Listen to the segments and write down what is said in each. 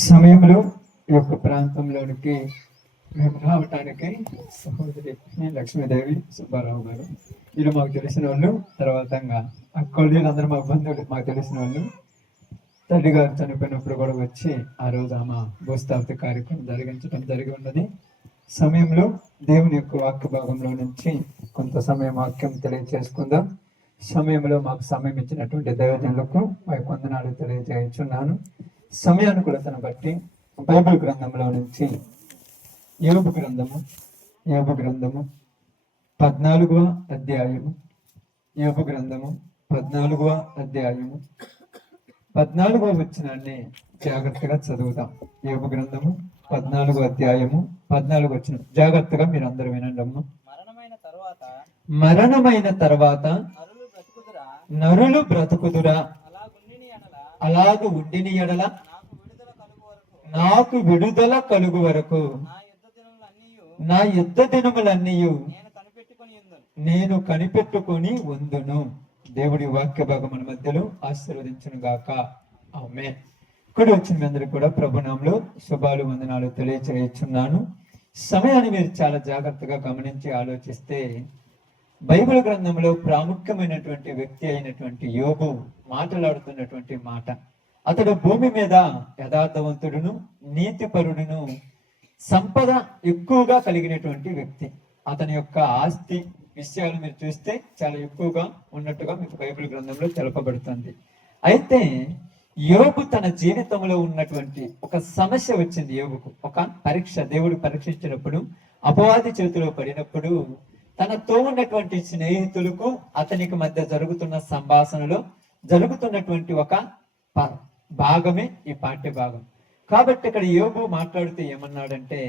సమయంలో ఈ యొక్క ప్రాంతంలోనికి మేము రావటానికి సహోదరి లక్ష్మీదేవి సుబ్బారావు గారు వీళ్ళు మాకు తెలిసిన వాళ్ళు, తర్వాత అక్కలు వీళ్ళందరూ మా బంధువులు, మాకు తెలిసిన వాళ్ళు. తల్లి గారు చనిపోయినప్పుడు కూడా వచ్చి ఆ రోజు ఆమె భూస్థాపిత కార్యక్రమం జరిగి ఉన్నది. సమయంలో దేవుని యొక్క వాక్య భాగంలో నుంచి కొంత సమయం వాక్యం తెలియజేసుకుందాం. సమయంలో మాకు సమయం ఇచ్చినటువంటి దైవజనులకు మా వందనాలు తెలియజేస్తున్నాను. సమయానుకూలతను బట్టి బైబిల్ గ్రంథంలో నుంచి యోబు గ్రంథము 14వ అధ్యాయము, యోబు గ్రంథము 14వ అధ్యాయము 14వ వచనాన్ని జాగ్రత్తగా చదువుతాం. యోబు గ్రంథము 14వ అధ్యాయము 14వ వచనం జాగ్రత్తగా మీరు అందరూ వినండి అమ్మ. మరణమైన తర్వాత నరులు బ్రతుకుదురా, అలాగు ఉండిని ఎడల నాకు విడుదల కలుగు వరకు నా యుద్ధ దినములన్నీ నేను కనిపెట్టుకొని ఉందును. దేవుడి వాక్య భాగం మన మధ్యలో ఆశీర్వదించును గాక. ఆమేన్. ఇక్కడ వచ్చిన మీ అందరికీ కూడా ప్రభునామంలో శుభాలు వందనాలు తెలియచేయుచున్నాను. సమయాన్ని మీరు చాలా జాగ్రత్తగా గమనించి ఆలోచిస్తే బైబిల్ గ్రంథంలో ప్రాముఖ్యమైనటువంటి వ్యక్తి అయినటువంటి యోబు మాట్లాడుతున్నటువంటి మాట, అతడు భూమి మీద యథార్థవంతుడును నీతిపరుడును సంపద ఎక్కువగా కలిగినటువంటి వ్యక్తి. అతని యొక్క ఆస్తి విషయాలు మీరు చూస్తే చాలా ఎక్కువగా ఉన్నట్టుగా మీకు బైబిల్ గ్రంథంలో తెలపబడుతుంది. అయితే యోబు తన జీవితంలో ఉన్నటువంటి ఒక సమస్య వచ్చింది. యోబుకు ఒక పరీక్ష, దేవుడు పరీక్షించినప్పుడు, అపవాది చేతిలో పడినప్పుడు తనతో ఉన్నటువంటి స్నేహితులకు అతనికి మధ్య జరుగుతున్న సంభాషణలో జరుగుతున్నటువంటి ఒక భాగమే ఈ పాఠ్య భాగం. కాబట్టి ఇక్కడ యోబు మాట్లాడుతూ ఏమన్నాడంటే,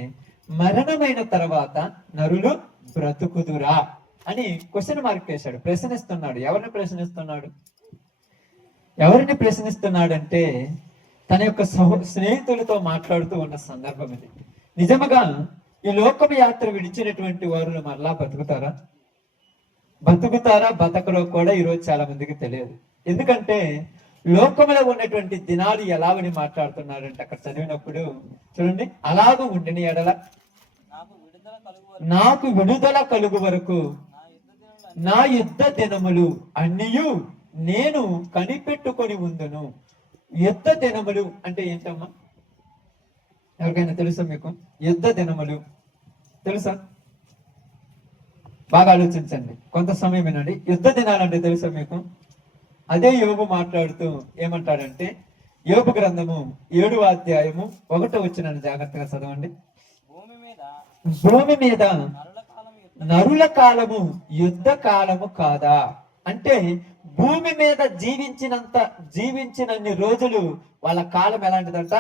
మరణమైన తర్వాత నరులు బ్రతుకుదురా అని క్వశ్చన్ మార్క్ వేశాడు, ప్రశ్నిస్తున్నాడు. ఎవరిని ప్రశ్నిస్తున్నాడంటే తన యొక్క స్నేహితులతో మాట్లాడుతూ ఉన్న సందర్భం ఇది. నిజముగా ఈ లోకపు యాత్ర విడిచినటువంటి వారు మరలా బతుకుతారా బతకరో కూడా ఈరోజు చాలా మందికి తెలియదు. ఎందుకంటే లోకంలో ఉన్నటువంటి దినాలు ఎలాగని మాట్లాడుతున్నారంటే అక్కడ చదివినప్పుడు చూడండి, అలాగూ ఉండిన ఎడల నాకు విడుదల కలుగు వరకు నా యుద్ధ దినములు అన్నియు నేను కనిపెట్టుకొని ఉందును. యుద్ధ దినములు అంటే ఏంటమ్మా? ఎవరికైనా తెలుసా మీకు? యుద్ధ దినములు తెలుసా? బాగా ఆలోచించండి, కొంత సమయం వినండి. యుద్ధ దినాలు అంటే తెలుసా మీకు? అదే యోబు మాట్లాడుతూ ఏమంటాడంటే, యోబు గ్రంథము 7వ అధ్యాయము 1వ వచనాన్ని జాగ్రత్తగా చదవండి. భూమి మీద నరుల కాలము యుద్ధ కాలము కాదా? అంటే భూమి మీద జీవించినన్ని రోజులు వాళ్ళ కాలం ఎలాంటిదంట?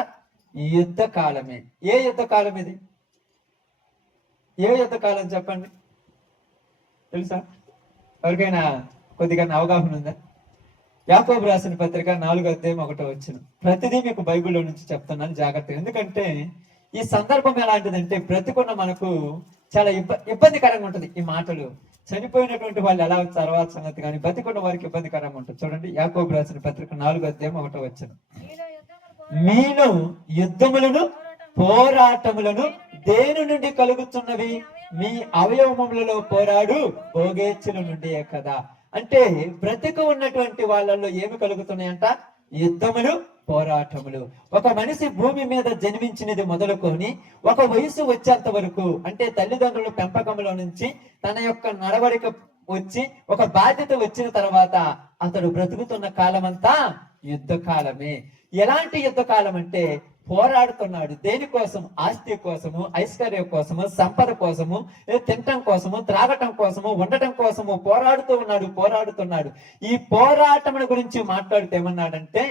యుద్ధ కాలమే. ఏ యుద్ధ కాలం ఇది? ఏ యుద్ధ కాలం చెప్పండి, తెలుసా? ఎవరికైనా కొద్దిగా అవగాహన ఉందా? యాకోబు రాసిన పత్రిక 4వ అధ్యాయం 1వ వచనం. ప్రతిదీ మీకు బైబిల్లో నుంచి చెప్తున్నాను జాగ్రత్తగా. ఎందుకంటే ఈ సందర్భం ఎలాంటిదంటే బ్రతికున్న మనకు చాలా ఇబ్బందికరంగా ఉంటుంది ఈ మాటలు. చనిపోయినటువంటి వాళ్ళు ఎలా తర్వాత సంగతి, కానీ బతికున్న వారికి ఇబ్బందికరంగా ఉంటుంది. చూడండి, యాకోబు రాసిన పత్రిక 4వ అధ్యాయం 1వ వచనం. మీలో యుద్ధములను పోరాటములను దేని నుండి కలుగుతున్నవి? మీ అవయవములలో పోరాడు భోగేచ్ఛల నుండియే కదా. అంటే బ్రతికు ఉన్నటువంటి వాళ్ళల్లో ఏమి కలుగుతున్నాయంట? యుద్ధములు, పోరాటములు. ఒక మనిషి భూమి మీద జన్మించినది మొదలుకొని ఒక వయసు వచ్చేంత వరకు, అంటే తల్లిదండ్రుల పెంపకంలో నుంచి తన యొక్క నడవడిక వచ్చి ఒక బాధ్యత వచ్చిన తర్వాత అతడు బ్రతుకుతున్న కాలమంతా యుద్ధ కాలమే. ఎలాంటి యుద్ధ కాలం అంటే పోరాడుతున్నాడు. దేనికోసం? ఆస్తి కోసము, ఐశ్వర్యం కోసము, సంపద కోసము, తినటం కోసము, త్రాగటం కోసము, ఉండటం కోసము పోరాడుతున్నాడు. ఈ పోరాటముల గురించి మాట్లాడితే ఏమన్నాడంటే,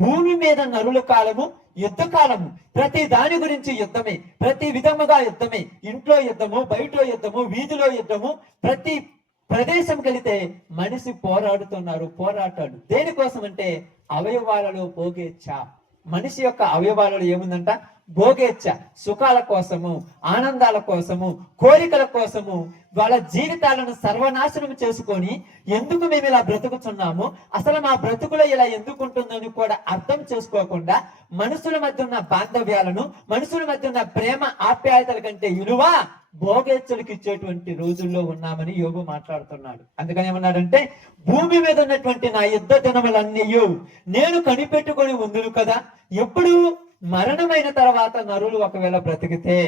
భూమి మీద నరుల కాలము యుద్ధ కాలము. ప్రతి దాని గురించి యుద్ధమే, ప్రతి విధముగా యుద్ధమే. ఇంట్లో యుద్ధము, బయట యుద్ధము, వీధిలో యుద్ధము. ప్రతి ప్రదేశం కలిగితే మనిషి పోరాటాడు. దేనికోసం అంటే అవయవాలలో పోగేచ్ఛ. మనిషి యొక్క అవయవాలలో ఏముందంట? భోగేచ్ఛ, సుఖాల కోసము, ఆనందాల కోసము, కోరికల కోసము వాళ్ళ జీవితాలను సర్వనాశనం చేసుకొని ఎందుకు మేము ఇలా బ్రతుకుతున్నాము, అసలు మా బ్రతుకులో ఇలా ఎందుకు ఉంటుందని కూడా అర్థం చేసుకోకుండా మనుషుల మధ్య ఉన్న బాంధవ్యాలను, మనుషుల మధ్య ఉన్న ప్రేమ ఆప్యాయతల కంటే విలువ భోగేచ్ఛలకు ఇచ్చేటువంటి రోజుల్లో ఉన్నామని యోబు మాట్లాడుతున్నాడు. అందుకని ఏమన్నాడంటే, భూమి మీద ఉన్నటువంటి నా యుద్ధ దినములన్నీ నేను కనిపెట్టుకొని ఉందును కదా. ఎప్పుడు మరణమైన తర్వాత నరులు ఒకవేళ బ్రతికితే,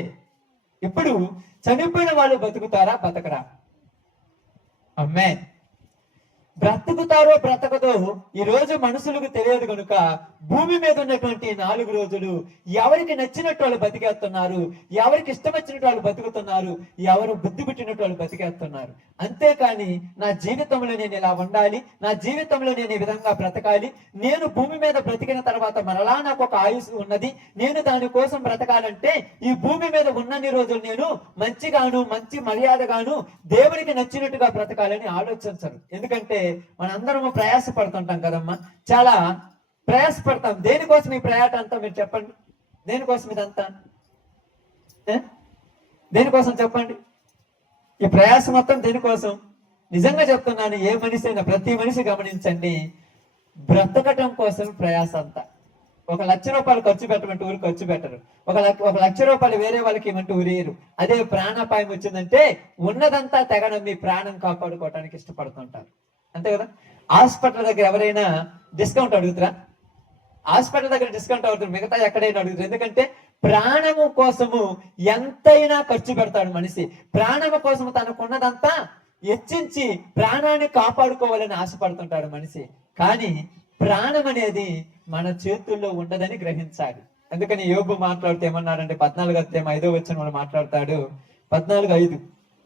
ఇప్పుడు చనిపోయిన వాళ్ళు బతుకుతారా బతకరా? అమ్మే బ్రతుకుతారో బ్రతకదో ఈ రోజు మనుషులకు తెలియదు కనుక భూమి మీద ఉన్నటువంటి 4 రోజులు ఎవరికి నచ్చినట్టు వాళ్ళు బతికేస్తున్నారు, ఎవరికి ఇష్టం వచ్చినట్టు వాళ్ళు బతుకుతున్నారు, ఎవరు బుద్ధి పుట్టినట్టు వాళ్ళు బతికేస్తున్నారు. అంతేకాని నా జీవితంలో నేను ఇలా ఉండాలి, నా జీవితంలో నేను ఈ విధంగా బ్రతకాలి, నేను భూమి మీద బ్రతికిన తర్వాత మరలా నాకు ఒక ఆయుష్ ఉన్నది, నేను దానికోసం బ్రతకాలంటే ఈ భూమి మీద ఉన్నన్ని రోజులు నేను మంచిగాను, మంచి మర్యాదగాను, దేవునికి నచ్చినట్టుగా బ్రతకాలని ఆలోచించరు. ఎందుకంటే మనందరము ప్రయాసపడుతుంటాం కదమ్మా, చాలా ప్రయాసపడతాం. దేనికోసం ఈ ప్రయాట అంతా మీరు చెప్పండి, దేనికోసం ఇదంతా? దేనికోసం చెప్పండి? ఈ ప్రయాస మొత్తం దేనికోసం? నిజంగా చెప్తున్నాను, ఏ మనిషి అయినా, ప్రతి మనిషి గమనించండి, బ్రతకటం కోసం ప్రయాస అంతా. 1,00,000 రూపాయలు ఖర్చు పెట్టమంటే ఊరు ఖర్చు పెట్టరు, 1,00,000 రూపాయలు వేరే వాళ్ళకి ఇవ్వమంటే ఊరేరు. అదే ప్రాణాపాయం వచ్చిందంటే ఉన్నదంతా తెగనమ్మి ప్రాణం కాపాడుకోవటానికి ఇష్టపడుతుంటారు. అంతే కదా? హాస్పిటల్ దగ్గర ఎవరైనా డిస్కౌంట్ అడుగుతారా? హాస్పిటల్ దగ్గర డిస్కౌంట్ అవుతుంది, మిగతా ఎక్కడైనా అడుగుతారు. ఎందుకంటే ప్రాణము కోసము ఎంతైనా ఖర్చు పెడతాడు మనిషి. ప్రాణము కోసము తనకున్నదంతా హెచ్చించి ప్రాణాన్ని కాపాడుకోవాలని ఆశపడుతుంటాడు మనిషి. కానీ ప్రాణం అనేది మన చేతుల్లో ఉండదని గ్రహించాలి. అందుకని యోబు మాట్లాడుతూ ఏమన్నాడంటే 14:5 మాట్లాడతాడు. 14:5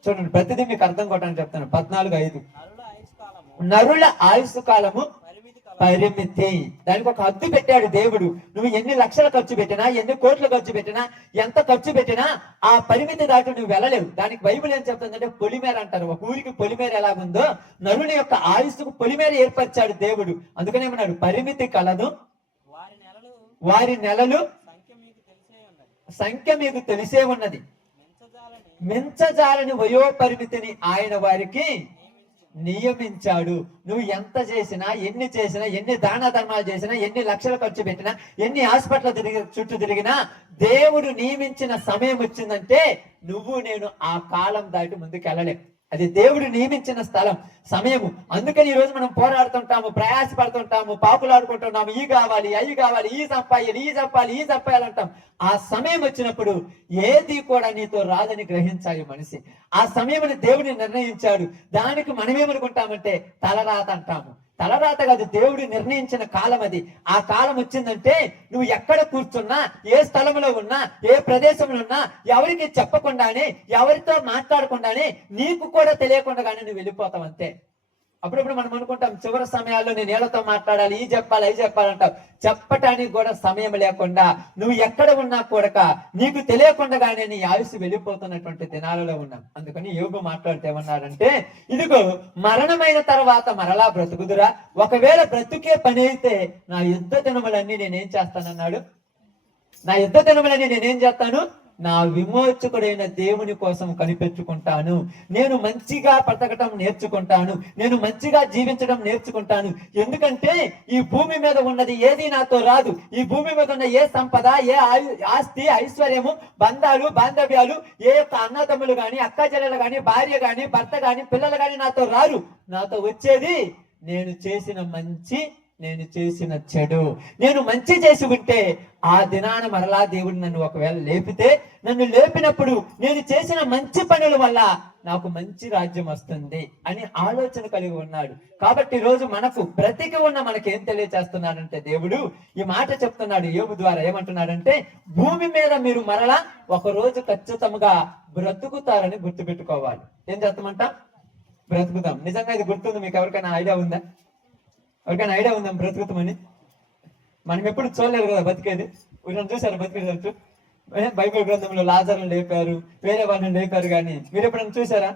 చూడండి, ప్రతిదీ మీకు అర్థం కొట్టని చెప్తాను. 14:5 నరుల ఆయుష్ కాలము పరిమితి. దానికి ఒక హద్దు పెట్టాడు దేవుడు. నువ్వు ఎన్ని లక్షలు ఖర్చు పెట్టినా, ఎన్ని కోట్లు ఖర్చు పెట్టినా, ఎంత ఖర్చు పెట్టినా ఆ పరిమితి దాటి నువ్వు వెళ్ళలేవు. దానికి బైబిల్ ఏం చెప్తుందంటే పొలిమేర అంటారు. ఒక ఊరికి పొలిమేర ఎలాగుందో నరుల యొక్క ఆయుష్కు పొలిమేర ఏర్పరిచాడు దేవుడు. అందుకనే ఏమన్నాడు, పరిమితి కలదు, వారి నెలలు సంఖ్య మీకు తెలిసే ఉన్నది, మించజాలని వయో పరిమితిని ఆయన వారికి నియమించాడు. నువ్వు ఎంత చేసినా, ఎన్ని చేసినా, ఎన్ని దాన ధర్మాలు చేసినా, ఎన్ని లక్షలు ఖర్చు పెట్టినా, ఎన్ని హాస్పిటల్ చుట్టూ తిరిగినా, దేవుడు నియమించిన సమయం వచ్చిందంటే నువ్వు నేను ఆ కాలం దాటి ముందుకు వెళ్ళలేం. అది దేవుడు నియమించిన స్థలం, సమయము. అందుకని ఈ రోజు మనం పోరాడుతుంటాము, ప్రయాసపడుతుంటాము, పాపులాడుకుంటున్నాము. ఈ కావాలి, అవి కావాలి, ఈ సంపాయాలి, ఈ సంపాలి, ఈ సంపాయాలంటాం. ఆ సమయం వచ్చినప్పుడు ఏది కూడా నీతో రాదని గ్రహించాలి మనిషి. ఆ సమయముని దేవుడిని నిర్ణయించాడు. దానికి మనమేమనుకుంటామంటే తలరాత అంటాము. తలరాత కాదు, దేవుడు నిర్ణయించిన కాలం అది. ఆ కాలం వచ్చిందంటే నువ్వు ఎక్కడ కూర్చున్నా, ఏ స్థలంలో ఉన్నా, ఏ ప్రదేశంలో ఉన్నా, ఎవరికి చెప్పకుండానే, ఎవరితో మాట్లాడకుండానే, నీకు కూడా తెలియకుండానే నువ్వు వెళ్ళిపోతావు అంతే. అప్పుడప్పుడు మనం అనుకుంటాం చివరి సమయాల్లో నేను ఏళ్ళతో మాట్లాడాలి, ఈ చెప్పాలి, అవి చెప్పాలంటావు. చెప్పటానికి కూడా సమయం లేకుండా నువ్వు ఎక్కడ ఉన్నా కూడా నీకు తెలియకుండానే నీ ఆయుష్ వెళ్ళిపోతున్నటువంటి దినాలలో ఉన్నాం. అందుకని యోబు మాట్లాడితే ఏమన్నాడంటే, ఇదిగో మరణమైన తర్వాత మరలా బ్రతుకుదురా, ఒకవేళ బ్రతుకే పని అయితే నా యుద్ధ దినములన్నీ నేనేం చేస్తానన్నాడు. నా యుద్ధ దినములన్నీ నేనేం చేస్తాను, నా విమోచకుడైన దేవుని కోసం కనిపెట్టుకుంటాను. నేను మంచిగా బ్రతకటం నేర్చుకుంటాను, నేను మంచిగా జీవించడం నేర్చుకుంటాను. ఎందుకంటే ఈ భూమి మీద ఉన్నది ఏది నాతో రాదు. ఈ భూమి మీద ఉన్న ఏ సంపద, ఏ ఆస్తి, ఐశ్వర్యము, బంధాలు, బాంధవ్యాలు, ఏ యొక్క అన్నదమ్ములు గాని, అక్క చెల్లెలు గాని, భార్య గాని, భర్త గాని, పిల్లలు గాని నాతో రారు. నాతో వచ్చేది నేను చేసిన మంచి, నేను చేసిన చెడు. నేను మంచి చేసి ఉంటే ఆ దినాన మరలా దేవుడు నన్ను ఒకవేళ లేపితే, నన్ను లేపినప్పుడు నేను చేసిన మంచి పనుల వల్ల నాకు మంచి రాజ్యం వస్తుంది అని ఆలోచన కలిగి ఉన్నాడు. కాబట్టి రోజు మనకు బ్రతికి ఉన్న మనకేం తెలియచేస్తున్నాడంటే దేవుడు ఈ మాట చెప్తున్నాడు యోబు ద్వారా. ఏమంటున్నాడంటే, భూమి మీద మీరు మరలా ఒక రోజు ఖచ్చితంగా బ్రతుకుతారని గుర్తుపెట్టుకోవాలి. ఏం చేస్తామంట? బ్రతుకుతాం. నిజంగా ఇది గుర్తుంది మీకు? ఎవరికైనా ఐడియా ఉందా? ఎవరికైనా ఐడియా ఉందా బ్రతుకుతామని? మనం ఎప్పుడు చూడలేదు కదా బతికేది. వీళ్ళని చూసారు బతికేది? బైబిల్ గ్రంథంలో లాజర్ను లేపారు, వేరే వాళ్ళని లేపారు, కానీ మీరు ఎప్పుడైనా చూసారా?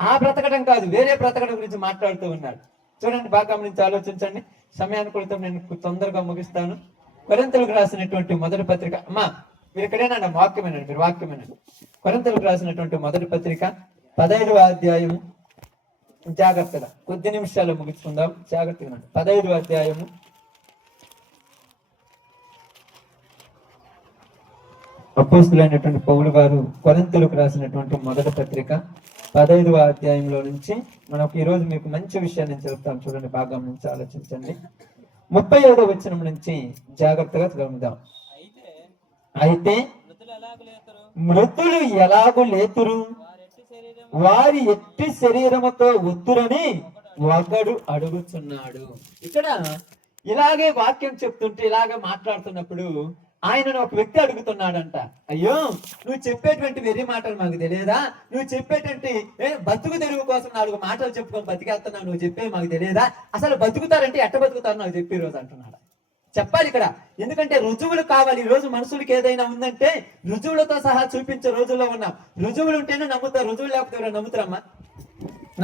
ఆ బ్రతకడం కాదు, వేరే బ్రతకడం గురించి మాట్లాడుతూ ఉన్నాడు. చూడండి, బాగా గమనించి ఆలోచించండి. సమయానుకూలతం నేను తొందరగా ముగిస్తాను. కొరింథీయులకు రాసినటువంటి మొదటి పత్రిక. అమ్మా మీరు ఎక్కడైనా వాక్యమేనండి, మీరు వాక్యమేనండి. కొరింథీయులకు రాసినటువంటి మొదటి పత్రిక 15వ అధ్యాయము, జాగ్రత్తగా కొద్ది నిమిషాలు ముగించుకుందాం, జాగ్రత్తగా 15వ అధ్యాయము అపోస్తులైనటువంటి పౌలు గారు కొరింథీయులకు రాసినటువంటి మొదటి పత్రిక 15వ అధ్యాయంలో నుంచి మనకు ఈరోజు మీకు మంచి విషయాన్ని నేను చెప్తాను. చూడండి, బాగా గమనించి ఆలోచించండి. 35వ వచనం నుంచి జాగ్రత్తగా గమనిద్దాం. అయితే మృతులు ఎలాగూ లేతురు, వారి ఎట్టి శరీరముతో ఒత్తురని ఒకడు అడుగుతున్నాడు. ఇక్కడ ఇలాగే వాక్యం చెప్తుంటే, ఇలాగే మాట్లాడుతున్నప్పుడు ఆయనను ఒక వ్యక్తి అడుగుతున్నాడంట, అయ్యో నువ్వు చెప్పేటువంటి వెర్రి మాటలు మాకు తెలియదా? నువ్వు చెప్పేటువంటి బతుకు తెరువు కోసం 4 మాటలు చెప్పుకొని బతికేస్తున్నావు, నువ్వు చెప్పేవి మాకు తెలియదా? అసలు బతుకుతారంటే ఎట్ట బతుకుతారు నాకు చెప్పి రోజు అంటున్నాడు. చెప్పాలి ఇక్కడ, ఎందుకంటే రుజువులు కావాలి. ఈ రోజు మనుషులకి ఏదైనా ఉందంటే రుజువులతో సహా చూపించే రోజుల్లో ఉన్నాం. రుజువులు ఉంటేనే నమ్ముతారు, రుజువులు లేకపోతే నమ్ముతారమ్మా?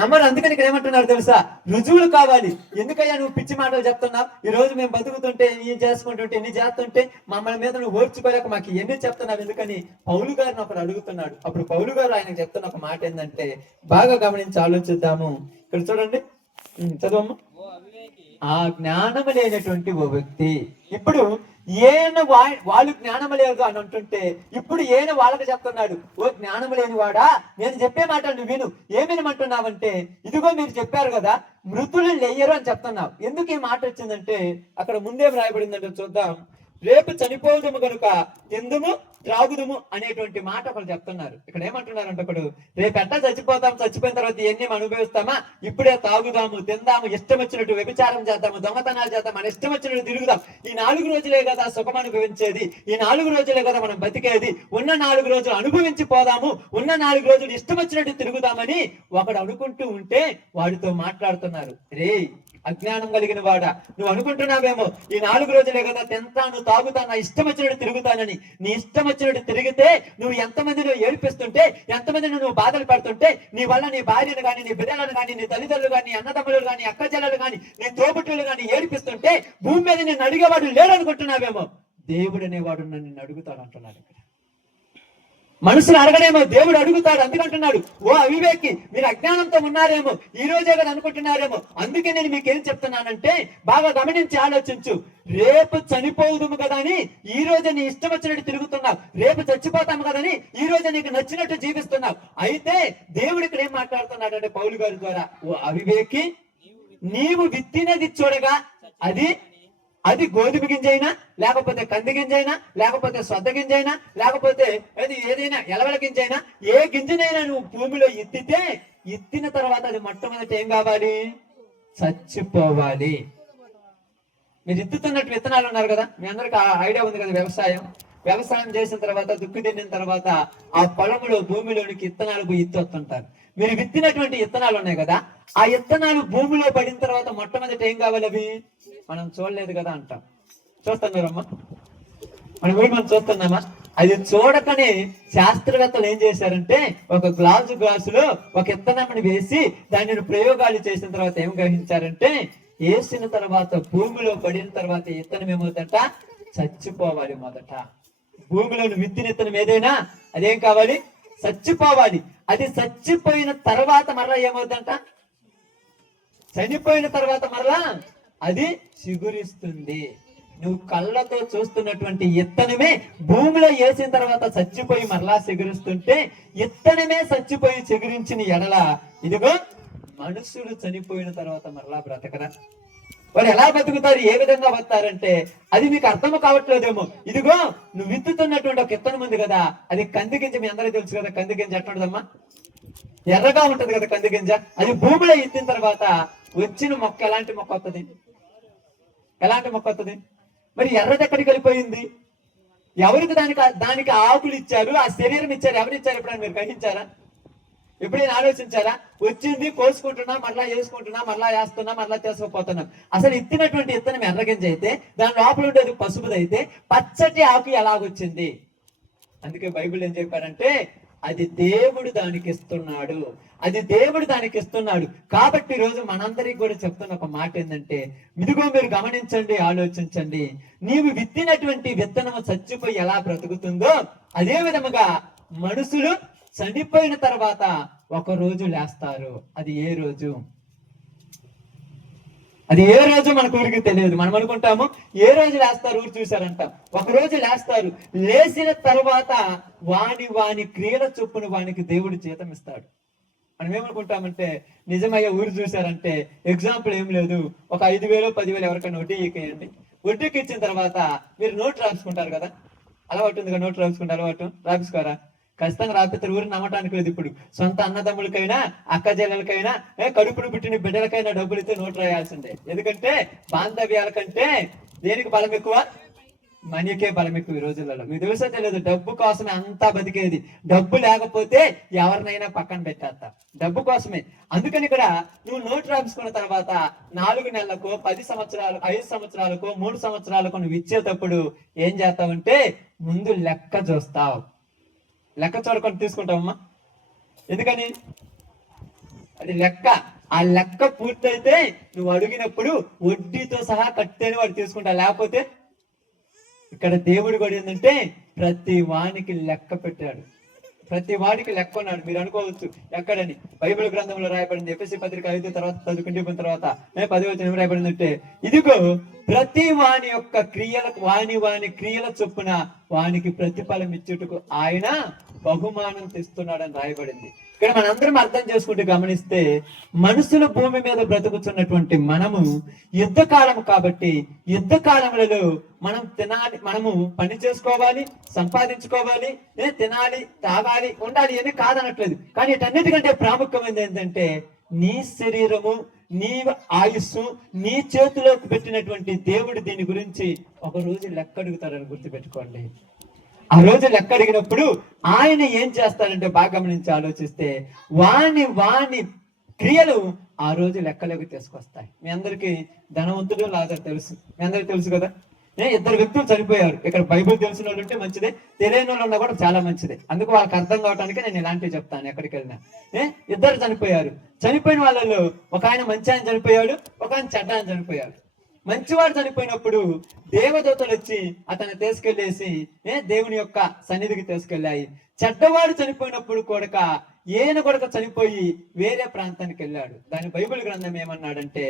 నమ్మరు. అందుకని ఇక్కడ ఏమంటున్నారు తెలుసా? రుజువులు కావాలి. ఎందుకయ్యా నువ్వు పిచ్చి మాటలు చెప్తున్నావు? ఈ రోజు మేము బతుకుతుంటే, ఇన్ని చేసుకుంటుంటే, ఇన్ని చేస్తుంటే మమ్మల్ని మీద నువ్వు ఓర్చుకోలేక మాకు ఎన్ని చెప్తున్నావు ఎందుకని పౌలు గారిని ఒకరు అడుగుతున్నాడు. అప్పుడు పౌలు గారు ఆయనకు చెప్తున్న ఒక మాట ఏంటంటే, బాగా గమనించి ఆలోచిద్దాము. ఇక్కడ చూడండి, చదవమ్మా. ఆ జ్ఞానం లేనటువంటి ఓ వ్యక్తి, ఇప్పుడు ఏన వాళ్ళు జ్ఞానం లేదు అని అంటుంటే, ఇప్పుడు ఏన వాళ్ళకి చెప్తున్నాడు, ఓ జ్ఞానం లేని వాడా, నేను చెప్పే మాట నువ్వు విను. ఏమేమంటున్నావంటే, ఇదిగో మీరు చెప్పారు కదా మృతులు లేయరు అని చెప్తున్నావు. ఎందుకు ఈ మాట వచ్చిందంటే, అక్కడ ముందేం రాయబడిందంటే చూద్దాం. రేపు చనిపోదుము కనుక తిందుము త్రాగుదుము అనేటువంటి మాట ఒకరు చెప్తున్నారు. ఇక్కడ ఏమంటున్నారంటే, ఒకడు రేపు ఎట్లా చచ్చిపోతాం, చచ్చిపోయిన తర్వాత ఎన్ని అనుభవిస్తామా, ఇప్పుడే తాగుదాము, తిందాము, ఇష్టం వచ్చినట్టు వ్యభిచారం చేద్దాము, దొంగతనాలు చేద్దాం, మన ఇష్టం వచ్చినట్టు తిరుగుదాం. ఈ 4 రోజులే కదా సుఖం అనుభవించేది, ఈ 4 రోజులే కదా మనం బతికేది, ఉన్న 4 రోజులు అనుభవించి పోదాము, ఉన్న 4 రోజులు ఇష్టం వచ్చినట్టు తిరుగుదామని ఒకడు అనుకుంటూ ఉంటే వాడితో మాట్లాడుతున్నారు, రే అజ్ఞానం కలిగిన వాడా, నువ్వు అనుకుంటున్నావేమో ఈ 4 రోజులే కదా తింటాను, తాగుతాను, నా ఇష్టం వచ్చినట్టు తిరుగుతానని. నీ ఇష్టం వచ్చినట్టు తిరిగితే నువ్వు ఎంతమందిని ఏడిపిస్తుంటే, ఎంతమందిని నువ్వు బాధలు పెడుతుంటే, నీ వల్ల నీ భార్యను కానీ, నీ బిడ్డలను కానీ, నీ తల్లిదండ్రులు కానీ, అన్నదమ్ములు కానీ, అక్క చెల్లెలు కానీ, నీ తోబుట్టులు కానీ ఏడిపిస్తుంటే భూమి మీద నిన్ను అడిగేవాడు లేడనుకుంటున్నావేమో. దేవుడు అనేవాడు నన్ను అడుగుతాడు అంటున్నాడు. ఇక్కడ మనుషులు అడగడేమో, దేవుడు అడుగుతాడు. అందుకంటున్నాడు, ఓ అవివేకి, మీరు అజ్ఞానంతో ఉన్నారేమో, ఈ రోజే కదా అనుకుంటున్నారేమో. అందుకే నేను మీకు ఏం చెప్తున్నానంటే, బాగా గమనించి ఆలోచించు. రేపు చనిపోదుము కదా అని ఈ రోజే నీ ఇష్టం వచ్చినట్టు తిరుగుతున్నావు, రేపు చచ్చిపోతాము కదని ఈ రోజే నీకు నచ్చినట్టు జీవిస్తున్నావు. అయితే దేవుడు ఇక్కడ ఏం మాట్లాడుతున్నాడు అంటే పౌలు గారి ద్వారా, ఓ అవివేకి, నీవు విత్తినది చూడగా అది గోధుమ గింజైనా, లేకపోతే కంది గింజైనా, లేకపోతే సొద్ద గింజైనా, లేకపోతే అది ఏదైనా ఎలవల గింజైనా, ఏ గింజనైనా నువ్వు భూమిలో ఎత్తిన తర్వాత అది మొట్టమొదటి ఏం కావాలి? చచ్చిపోవాలి. మీరు ఎత్తుతున్నట్టు విత్తనాలు ఉన్నారు కదా, మీ అందరికి ఐడియా ఉంది కదా. వ్యవసాయం చేసిన తర్వాత, దుక్కు తిన్న తర్వాత ఆ పొలంలో భూమిలోనికి విత్తనాలు ఎత్తుంటారు. మీరు విత్తినటువంటి విత్తనాలు ఉన్నాయి కదా, ఆ విత్తనాలు భూమిలో పడిన తర్వాత మొట్టమొదటి ఏం కావాలి? అవి మనం చూడలేదు కదా అంటాం. చూస్తున్నారమ్మా? మనం చూస్తున్నామా? అది చూడకనే శాస్త్రవేత్తలు ఏం చేశారంటే, ఒక గ్లాసులో ఒక విత్తనాన్ని వేసి దానిని ప్రయోగాలు చేసిన తర్వాత ఏం గ్రహించారంటే, వేసిన తర్వాత భూమిలో పడిన తర్వాత విత్తనం ఏమవుతుందంట? చచ్చిపోవాలి. మొదట భూమిలో విత్తిన విత్తనం ఏదైనా అదేం కావాలి? చచ్చిపోవాలి. అది చచ్చిపోయిన తర్వాత మరలా ఏమవుతుందంట? చనిపోయిన తర్వాత మరలా అది చిగురిస్తుంది. నువ్వు కళ్ళతో చూస్తున్నటువంటి విత్తనమే భూమిలో వేసిన తర్వాత చచ్చిపోయి మరలా చిగురిస్తుంటే, విత్తనమే చచ్చిపోయి చిగురించిన ఎడల, ఇదిగో మనుషులు చనిపోయిన తర్వాత మరలా బ్రతకరా? వారు ఎలా బతుకుతారు, ఏ విధంగా బతారంటే అది మీకు అర్థం కావట్లేదేమో. ఇదిగో నువ్వు విత్తుతున్నటువంటి ఒక విత్తనం ఉంది కదా, అది కంది గింజ. మీ అందరికీ తెలుసు కదా కంది గింజ ఎట్లుంటదమ్మా? ఎర్రగా ఉంటది కదా కంది గింజ. అది భూమిలో ఎత్తిన తర్వాత వచ్చిన మొక్క ఎలాంటి మొక్క వస్తుంది? ఎలాంటి మొక్క వస్తుంది? మరి ఎర్రది ఎక్కడికి వెళ్ళిపోయింది? ఎవరికి దానికి ఆకులు ఇచ్చారు, ఆ శరీరం ఇచ్చారు, ఎవరు ఇచ్చారు? ఎప్పుడైనా మీరు గ్రహించారా? ఎప్పుడైనా ఆలోచించారా? వచ్చింది, కోసుకుంటున్నా, మరలా వేసుకుంటున్నా, మరలా వేస్తున్నా, మరలా తీసుకుపోతున్నాం. అసలు ఇత్తినటువంటి విత్తనం ఎర్రగింజ అయితే, దాని లోపల ఉండేది పసుపుదైతే పచ్చటి ఆకు ఎలాగొచ్చింది? అందుకే బైబిల్ ఏం చెప్పారంటే, అది దేవుడు దానికి ఇస్తున్నాడు. అది దేవుడు దానికి ఇస్తున్నాడు. కాబట్టి ఈరోజు మనందరికి కూడా చెప్తున్న ఒక మాట ఏంటంటే, ఇదిగో మీరు గమనించండి, ఆలోచించండి. నీవు విత్తినటువంటి విత్తనము చచ్చిపోయి ఎలా బ్రతుకుతుందో అదే విధముగా మనుషులు చనిపోయిన తర్వాత ఒక రోజు లేస్తారు. అది ఏ రోజు? అది ఏ రోజు మనకు ఊరికి తెలియదు. మనం అనుకుంటాము ఏ రోజు లేస్తారు, ఊరు చూశారంటాం. ఒక రోజు లేస్తారు. లేచిన తర్వాత వాని క్రియల చొప్పున వానికి దేవుడు జీతం ఇస్తాడు. మనం ఏమనుకుంటామంటే, నిజమయ్యా ఊరు చూశారంటే ఎగ్జాంపుల్ ఏం లేదు, ఒక 5,000 10,000 ఎవరికైనా వడ్డీకి ఇవ్వండి. వడ్డీకి ఇచ్చిన తర్వాత మీరు నోట్ రాసుకుంటారు కదా, అలవాటు ఉంది కదా, నోట్ రాసుకుంటే అలవాటు, రాసుకోరా? ఖచ్చితంగా రాపిస్తారు. ఊరిని నమ్మటానికి లేదు. ఇప్పుడు సొంత అన్నదమ్ములకైనా అక్క చెల్లెలకైనా కడుపును పుట్టిన బిడ్డలకైనా డబ్బులు ఇస్తే నోటు రాయాల్సిందే. ఎందుకంటే బాంధవ్యాల కంటే దేనికి బలం ఎక్కువ? మనీకే బలం ఎక్కువ ఈ రోజులలో. మీకు తెలుసో తెలియదు, డబ్బు కోసమే అంతా బతికేది. డబ్బు లేకపోతే ఎవరినైనా పక్కన పెట్టేస్తా, డబ్బు కోసమే. అందుకని ఇక్కడ నువ్వు నోటు రాసుకున్న తర్వాత 4 నెలలకు 10 సంవత్సరాలు 5 సంవత్సరాలకు 3 సంవత్సరాలకు నువ్వు ఇచ్చేటప్పుడు ఏం చేస్తావంటే ముందు లెక్క చూస్తావు. లెక్క చూడకుండా తీసుకుంటావమ్మా. ఎందుకని? అది లెక్క. ఆ లెక్క పూర్తయితే నువ్వు అడిగినప్పుడు వడ్డీతో సహా కట్టేని వాడు తీసుకుంటా. లేకపోతే ఇక్కడ దేవుడు కూడా ఏంటంటే ప్రతి వానికి లెక్క పెట్టాడు. ప్రతి వాడికి లెక్క ఉన్నాడు. మీరు అనుకోవచ్చు ఎక్కడని, బైబిల్ గ్రంథంలో రాయబడింది. ఎఫెసీ పత్రిక 5 తర్వాత చదువుకుంటే తర్వాత 10 రాయబడిందంటే, ఇదిగో ప్రతి వాని యొక్క క్రియలకు వాని క్రియల చొప్పున వానికి ప్రతిఫలం ఇచ్చుటకు ఆయన బహుమానం తెస్తున్నాడని రాయబడింది. ఇక్కడ మనందరం అర్థం చేసుకుంటూ గమనిస్తే, మనుషుల భూమి మీద బ్రతుకుతున్నటువంటి మనము యుద్ధకాలం కాబట్టి యుద్ధకాలములలో మనం తినాలి, మనము పని చేసుకోవాలి, సంపాదించుకోవాలి, తినాలి, తాగాలి, ఉండాలి అని కాదనట్లేదు. కానీ వీటన్నిటికంటే ప్రాముఖ్యమైనది ఏంటంటే నీ శరీరము, నీ ఆయుస్సు నీ చేతిలోకి పెట్టినటువంటి దేవుడు దీని గురించి ఒక రోజు లెక్క అడుగుతారని గుర్తుపెట్టుకోండి. ఆ రోజు లెక్క అడిగినప్పుడు ఆయన ఏం చేస్తారంటే బాగా గమనించి ఆలోచిస్తే వాని క్రియలు ఆ రోజు లెక్కలోకి తీసుకొస్తాయి. మీ అందరికి ధనవంతుడు లాజరు తెలుసు, మీ అందరికి తెలుసు కదా. 2 వ్యక్తులు చనిపోయారు. ఇక్కడ బైబిల్ తెలిసిన వాళ్ళు ఉంటే మంచిదే, తెలియని వాళ్ళు ఉన్నా కూడా చాలా మంచిదే. అందుకు వాళ్ళకి అర్థం కావడానికి నేను ఇలాంటివి చెప్తాను ఎక్కడికి వెళ్ళినా. 2 చనిపోయారు. చనిపోయిన వాళ్ళలో ఒక ఆయన మంచి ఆయన చనిపోయాడు, ఒక ఆయన చెడ్డ ఆయన చనిపోయాడు. మంచివాడు చనిపోయినప్పుడు దేవదూతలు వచ్చి అతన్ని తీసుకెళ్లేసి దేవుని యొక్క సన్నిధికి తీసుకెళ్ళాయి. చెడ్డవాడు చనిపోయినప్పుడు ఈయన కొడుక చనిపోయి వేరే ప్రాంతానికి వెళ్ళాడు. దాని బైబిల్ గ్రంథం ఏమన్నాడంటే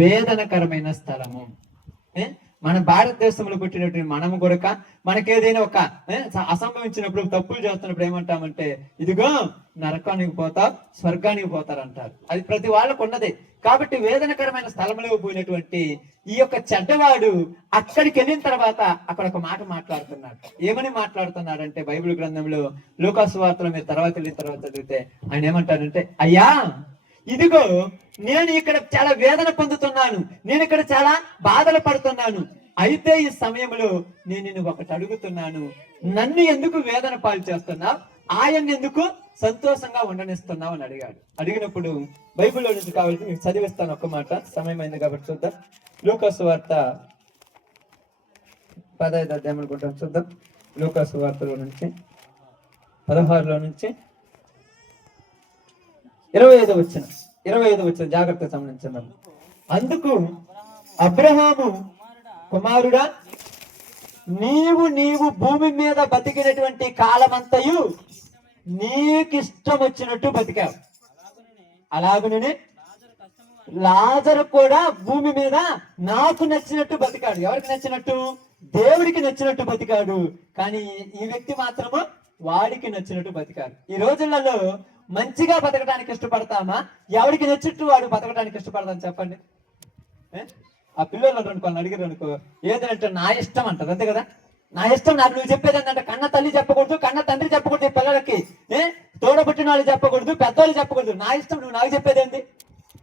వేదనకరమైన స్థలము. మన భారతదేశంలో పుట్టినటువంటి మనము కూడా మనకేదైనా ఒక అసంభవించినప్పుడు తప్పులు చేస్తున్నప్పుడు ఏమంటామంటే, ఇదిగో నరకానికి పోతారు, స్వర్గానికి పోతారు అంటారు. అది ప్రతి వాళ్ళకు ఉన్నదే. కాబట్టి వేదనకరమైన స్థలంలో పోయినటువంటి ఈ యొక్క చెడ్డవాడు అక్కడికి వెళ్ళిన తర్వాత అక్కడ ఒక మాట మాట్లాడుతున్నాడు. ఏమని మాట్లాడుతున్నాడంటే బైబిల్ గ్రంథంలో లూకాసు వార్తలో మీరు తర్వాత వెళ్ళిన తర్వాత చదివితే ఆయన ఏమంటాడంటే, అయ్యా ఇదిగో నేను ఇక్కడ చాలా వేదన పొందుతున్నాను, నేను ఇక్కడ చాలా బాధలు పడుతున్నాను. అయితే ఈ సమయంలో నేను నిన్ను ఒకటి అడుగుతున్నాను, నన్ను ఎందుకు వేదన పాలు చేస్తున్నావు, ఆయన్ని ఎందుకు సంతోషంగా ఉండనిస్తున్నావు అని అడిగాడు. అడిగినప్పుడు బైబిల్లో నుంచి కావాలంటే మీకు చదివిస్తాను ఒక్క మాట, సమయం అయింది కాబట్టి చూద్దాం. లూకాసు వార్త 15వ అధ్యాయం అనుకుంటాం, చూద్దాం. లూకాసు వార్తలో నుంచి 16లో నుంచి 25వ వచనం జాగ్రత్త గమనించండి. అందుకు అబ్రహాము, కుమారుడా, నీవు భూమి మీద బతికినటువంటి కాలమంతయు నీకిష్టం వచ్చినట్టు బతికావు. అలాగనే లాజరు కూడా భూమి మీద నాకు నచ్చినట్టు బతికాడు. ఎవరికి నచ్చినట్టు? దేవుడికి నచ్చినట్టు బతికాడు. కానీ ఈ వ్యక్తి మాత్రము వాడికి నచ్చినట్టు బతికాడు. ఈ రోజులలో మంచిగా బతకడానికి ఇష్టపడతామా, ఎవరికి నచ్చినట్టు వాడు బతకడానికి ఇష్టపడతాను చెప్పండి. ఆ పిల్లలు అనుకోని అడిగారు అనుకో, ఏదంటే నా ఇష్టం అంటారు, అంతే కదా. నా ఇష్టం, నాకు నువ్వు చెప్పేది ఏంటంటే కన్న తల్లి చెప్పకూడదు, కన్న తండ్రి చెప్పకూడదు, పిల్లలకి తోడబుట్టిన వాళ్ళు చెప్పకూడదు, పెద్దవాళ్ళు చెప్పకూడదు. నా ఇష్టం నువ్వు నాకు చెప్పేది ఏంటి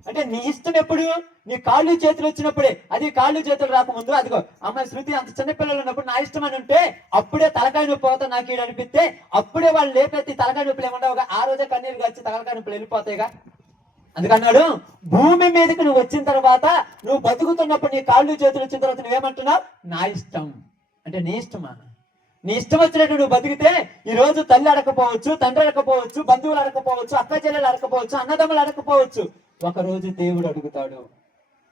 అంటే, నీ ఇష్టం ఎప్పుడు? నీ కాళ్ళు చేతులు వచ్చినప్పుడే. అది కాళ్ళు చేతులు రాకముందు, అదిగో అమ్మాయి శృతి అంత చిన్నపిల్లలు ఉన్నప్పుడు నా ఇష్టం అని ఉంటే అప్పుడే తలకాయ నొప్పి పోతా నాకు ఈడు అనిపిస్తే అప్పుడే వాళ్ళు లేపెత్తి తలకాయ నొప్పులు ఏమన్నావుగా, ఆ రోజే కన్నీరు వచ్చి తలకాయ నొప్పులు వెళ్ళిపోతాయిగా. అందుకన్నాడు, భూమి మీదకి నువ్వు వచ్చిన తర్వాత, నువ్వు బతుకుతున్నప్పుడు నీ కాళ్ళు చేతులు వచ్చిన తర్వాత నువ్వేమంటున్నావు? నా ఇష్టం అంటే నీ ఇష్టమా? నీ ఇష్టం వచ్చినట్టు నువ్వు బతికితే ఈ రోజు తల్లి అడకపోవచ్చు, తండ్రి అడకపోవచ్చు, బంధువులు అడకపోవచ్చు, అక్క చెల్లెలు అడకపోవచ్చు, అన్నదమ్ములు అడకపోవచ్చు. ఒక రోజు దేవుడు అడుగుతాడు.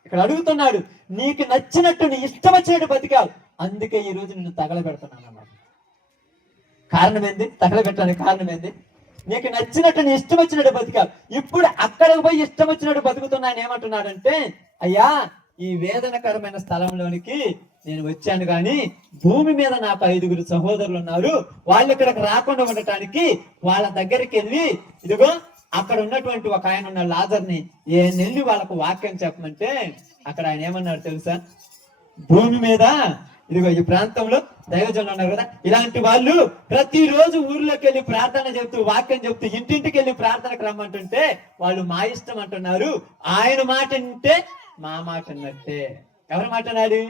ఇక్కడ అడుగుతున్నాడు, నీకు నచ్చినట్టు నీ ఇష్టం వచ్చినట్టు బతికావు, అందుకే ఈ రోజు నిన్ను తగలబెడుతున్నాను అన్నమాట. కారణం ఏంది? తగలబెట్టడానికి కారణం ఏంది? నీకు నచ్చినట్టు నీ ఇష్టం వచ్చినట్టు బతికావు. ఇప్పుడు అక్కడికి పోయి ఇష్టం వచ్చినట్టు బతుకుతున్నాను ఏమంటున్నాడంటే, అయ్యా ఈ వేదనకరమైన స్థలంలోనికి నేను వచ్చాను కానీ భూమి మీద నాకు 5 సహోదరులు ఉన్నారు, వాళ్ళు ఇక్కడికి రాకుండా ఉండటానికి వాళ్ళ దగ్గరికి వెళ్ళి, ఇదిగో అక్కడ ఉన్నటువంటి ఒక ఆయన ఉన్న లాజర్ని వెళ్ళి వాళ్ళకు వాక్యం చెప్పమంటే, అక్కడ ఆయన ఏమన్నాడు తెలుసా? భూమి మీద ఇదిగో ఈ ప్రాంతంలో దైవజనులు ఉన్నారు కదా, ఇలాంటి వాళ్ళు ప్రతిరోజు ఊర్లోకి వెళ్ళి ప్రార్థన చెప్తూ వాక్యం చెప్తూ ఇంటింటికి వెళ్ళి ప్రార్థనకు రమ్మంటుంటే వాళ్ళు మా ఇష్టం అంటున్నారు, ఆయన మాట వింటే మా మాట అన్నట్టే. ఎవరి మాట అన్నాడు?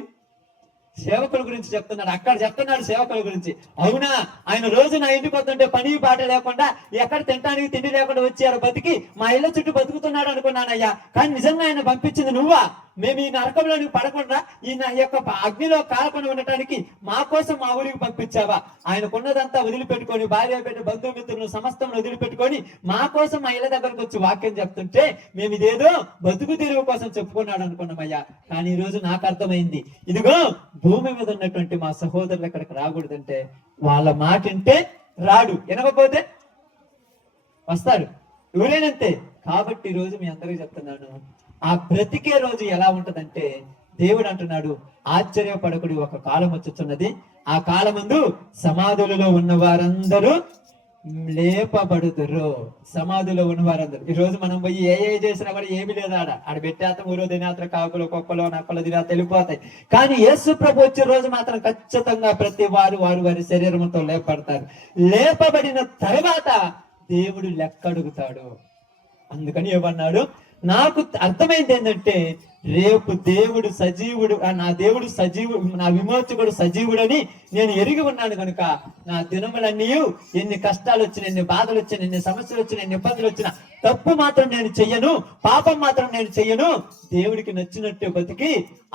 సేవకుల గురించి చెప్తున్నాడు. అక్కడ చెప్తున్నాడు సేవకుల గురించి. అవునా, ఆయన రోజు నా ఇంటికి వస్తుంటే పని పాట లేకుండా, ఎక్కడ తినడానికి తిండి లేకుండా వచ్చారు బతికి మా ఇళ్ళ చుట్టూ బతుకుతున్నాడు అనుకున్నానయ్యా, కానీ నిజంగా ఆయన పంపించింది నువ్వా? మేము ఈ నరకంలోనికి పడకుండా ఈ యొక్క అగ్నిలో కాలకుండా ఉండటానికి మా కోసం మా ఊరికి పంపించావా? ఆయనకున్నదంతా వదిలిపెట్టుకొని, భార్య పెట్టి బంధుమిత్రులు సమస్తం వదిలిపెట్టుకొని మా కోసం మా ఇళ్ళ దగ్గరకు వచ్చి వాక్యం చెప్తుంటే మేము ఇదేదో బతుకు తెరువు కోసం చెప్పుకున్నాడు అనుకున్నామయ్యా. కానీ ఈ రోజు నాకు అర్థమైంది, ఇదిగో భూమి మీద ఉన్నటువంటి మా సహోదరులు ఇక్కడికి రాకూడదంటే వాళ్ళ మాట వింటే రాడు, వినకపోతే వస్తాడు, ఎవరైనంతే. కాబట్టి ఈ రోజు మీ అందరికీ చెప్తున్నాను, ఆ బ్రతికే రోజు ఎలా ఉంటదంటే దేవుడు అంటున్నాడు, ఆశ్చర్యపడకుడి, ఒక కాలం వచ్చుతున్నది, ఆ కాలమందు సమాధులలో ఉన్న వారందరూ లేపబడుదురు. సమాధిలో ఉన్న వారందరూ. ఈ రోజు మనం పోయి ఏ చేసినా కూడా ఏమి లేదు, ఆడ పెట్టేస్తాం, ఊరో దినాత్ర కాకులు కుక్కలు నక్కలు దినా వెళ్ళిపోతాయి. కానీ యేసు ప్రభు వచ్చే రోజు మాత్రం ఖచ్చితంగా ప్రతి వారు వారి శరీరంతో లేపబడతారు. లేపబడిన తర్వాత దేవుడు లెక్క అడుగుతాడు. అందుకని ఏమన్నాడు, నాకు అర్థమైంది ఏంటంటే రేపు దేవుడు సజీవుడు, నా దేవుడు సజీవుడు, నా విమోచకుడు సజీవుడని నేను ఎరిగి ఉన్నాను కనుక నా దినములన్నీ ఎన్ని కష్టాలు వచ్చినా, ఎన్ని బాధలు వచ్చినా, ఎన్ని సమస్యలు వచ్చినా, ఎన్ని ఇబ్బందులు వచ్చినా తప్పు మాత్రం నేను చెయ్యను, పాపం మాత్రం నేను చెయ్యను, దేవుడికి నచ్చినట్టు బతికి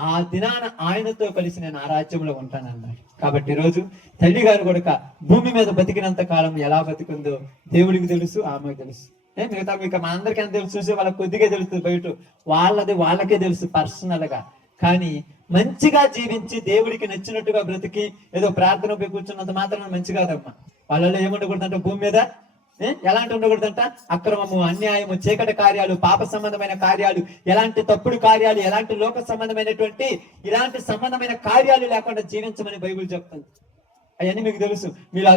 ఆ దినాన ఆయనతో కలిసి నేను ఆ రాజ్యంలో ఉంటానన్నాడు. కాబట్టి ఈరోజు తల్లి గారు కూడా భూమి మీద బతికినంత కాలం ఎలా బతికుందో దేవుడికి తెలుసు, ఆమెకు తెలుసు. మిగతా మీకు మా అందరికీ ఎంత తెలుసు, చూసి వాళ్ళకి కొద్దిగా తెలుస్తుంది, బయట వాళ్ళకే తెలుసు పర్సనల్ గా. కానీ మంచిగా జీవించి దేవుడికి నచ్చినట్టుగా బ్రతికి ఏదో ప్రార్థన పోయి కూర్చున్నంత మాత్రం మంచి కాదమ్మా. వాళ్ళలో ఏముండకూడదంట, భూమి మీద ఎలాంటి ఉండకూడదంట, అక్రమము, అన్యాయము, చీకటి కార్యాలు, పాప సంబంధమైన కార్యాలు, ఎలాంటి తప్పుడు కార్యాలు, ఎలాంటి లోక సంబంధమైనటువంటి ఇలాంటి సంబంధమైన కార్యాలు లేకుండా జీవించమని బైబిల్ చెప్తుంది. అవన్నీ మీకు తెలుసు. మీరు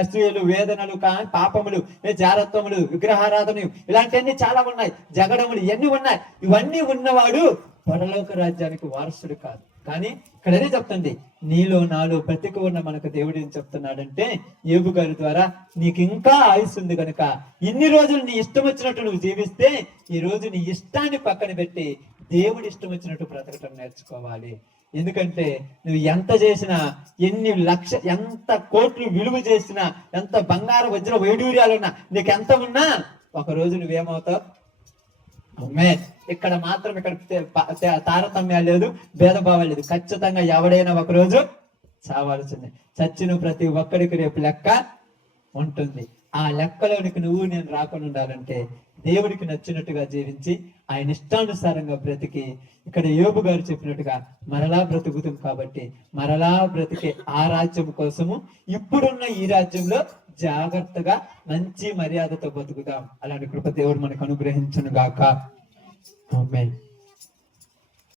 అసూయలు, వేదనలు, పాపములు, జారత్వములు, విగ్రహారాధన, ఇలాంటివన్నీ చాలా ఉన్నాయి, జగడములు, ఇవన్నీ ఉన్నాయి. ఇవన్నీ ఉన్నవాడు పరలోక రాజ్యానికి వారసుడు కాదు. కానీ ఇక్కడ అదే చెప్తుంది, నీలో నాలో బ్రతికి ఉన్న మనకు దేవుడు ఏం చెప్తున్నాడంటే, యోబు గారి ద్వారా నీకు ఇంకా ఆయుస్ ఉంది కనుక ఇన్ని రోజులు నీ ఇష్టం వచ్చినట్టు నువ్వు జీవిస్తే ఈ రోజు నీ ఇష్టాన్ని పక్కన పెట్టి దేవుడి ఇష్టం వచ్చినట్టు బ్రతకటం నేర్చుకోవాలి. ఎందుకంటే నువ్వు ఎంత చేసినా, ఎంత కోట్లు విలువ చేసినా, ఎంత బంగారు వజ్ర వైడూర్యాలున్నా, నీకు ఎంత ఉన్నా ఒక రోజు నువ్వేమవుతావు? అమ్మే ఇక్కడ మాత్రం ఇక్కడ తారతమ్యాలు లేదు, భేదభావాలు లేదు. ఖచ్చితంగా ఎవడైనా ఒక రోజు చావాల్సిందే. చచ్చిన ప్రతి ఒక్కరికి రేపు లెక్క ఉంటుంది. ఆ లెక్కలోనికి నువ్వు నేను రాకుండా ఉండాలంటే దేవుడికి నచ్చినట్టుగా జీవించి ఆయన ఇష్టానుసారంగా బ్రతికి, ఇక్కడ యోబు గారు చెప్పినట్టుగా మరలా బ్రతుకుతాం. కాబట్టి మరలా బ్రతికే ఆ రాజ్యం కోసము ఇప్పుడున్న ఈ రాజ్యంలో జాగ్రత్తగా మంచి మర్యాదతో బతుకుతాం. అలాంటి కృప దేవుడు మనకు అనుగ్రహించును గాక. ఆమేన్.